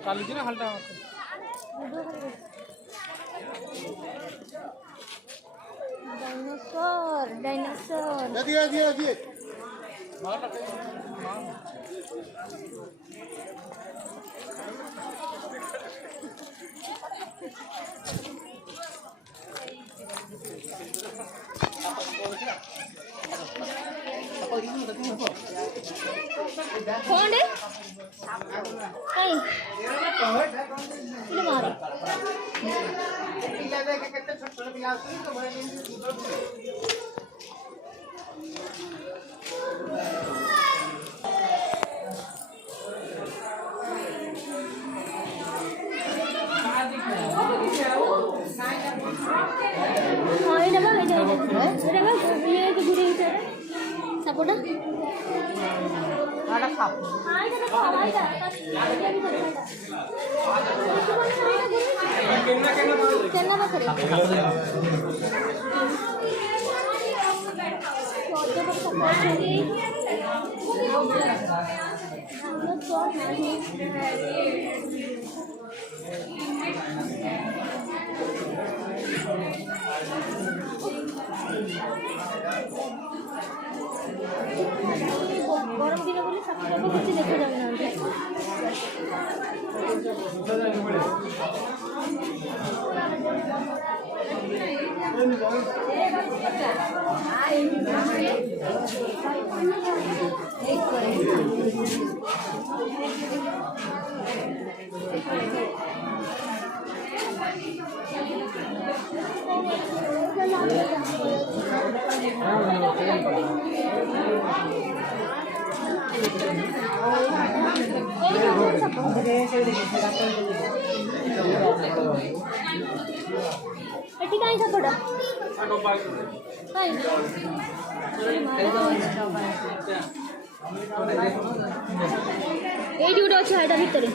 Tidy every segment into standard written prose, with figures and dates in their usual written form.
ଚାଲିଛି ନା ଖାଲିଟା dinosaur dinosaur दिए कौन है कहीं इल्ल मारे पिला देख केते छोट छोट पिला आसु तो बड़े सपोटा आड़ा खाओ केना बकरे गरम दिन बोले सकाळ किसी देखा जाऊ एटी काय सपडा काय एटी उडे अछि हाडा भितरे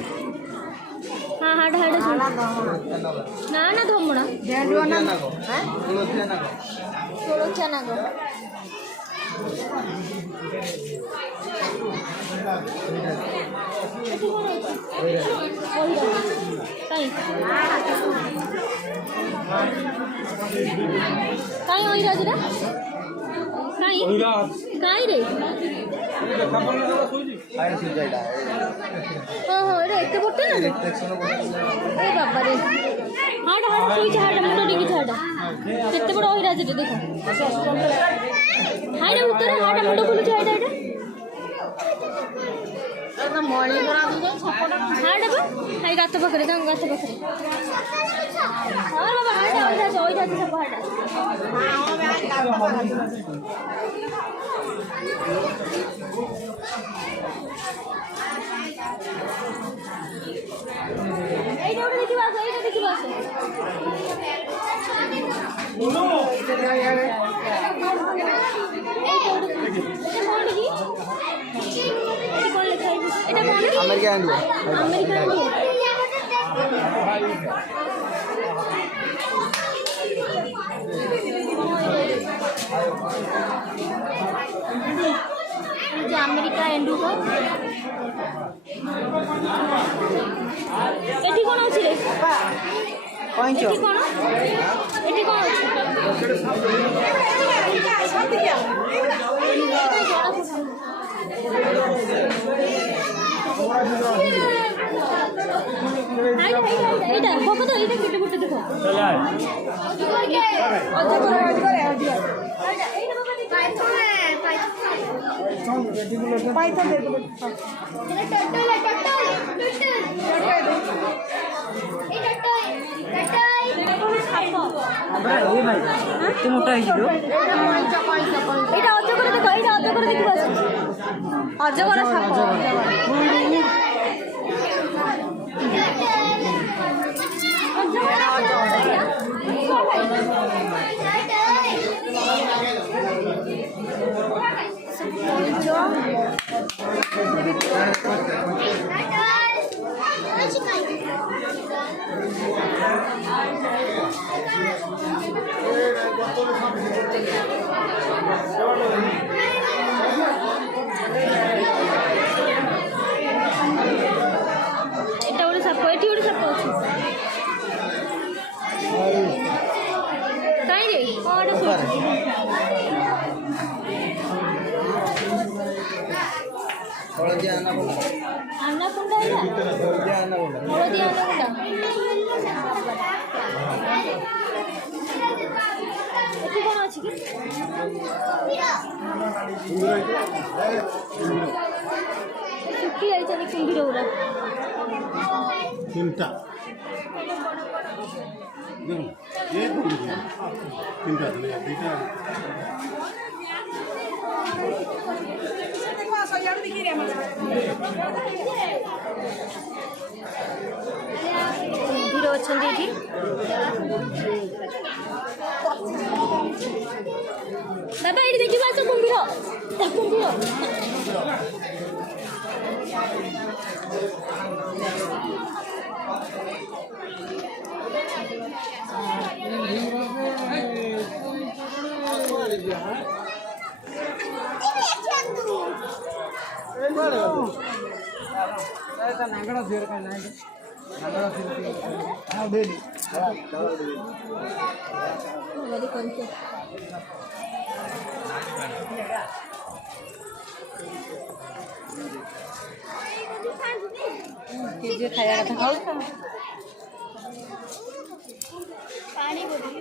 हां हाडा हाडा ना ना धमणा जेंडवा ना हैं सोलोथिया नागो एटी कोन काय होई राजरा काय काय रे ओहो रे एते बोटे ना ए बाबा रे हाड हाड सुई हाड मुंडो डिगी हाड केते बड़ होई राजरा देखो हाड उतर हाड मुंडो खुलु हाड हाड एकदम मळी करा दो छपड़ा हाड बा हाय गात पकड़े गात पकड़े हां बाबा हाड ओई जा सब हाड এইটা ওটা দেখি বাস নো अमेरिका एंड अमेरिका अमेरिका एंडू को एठी कोन अछि रे पॉइंट एठी कोन अछि सब क्या এইটা দেখো তো এইটা কেটে কেটে দেখো চলে আয় পাইথন দেখো এটা টটল এই টটল আমরা এই ভাই এত মোটা হইছিল এটা অজগর দেখো এটা অজগর দেখো অজগর সাপ हाँ एटा सुई हलदिया अन्नपूर्णा है हलदिया हलदिया अन्नपूर्णा एठी कौन अछि कि सुखी आई चली कुंभीर उरा तीनटा ये तीनटा तीनटा कुंभीर अछंती एठी बाबा एठी देखिबा तो कुंभीर खाया कथा खाऊ पानी बोतल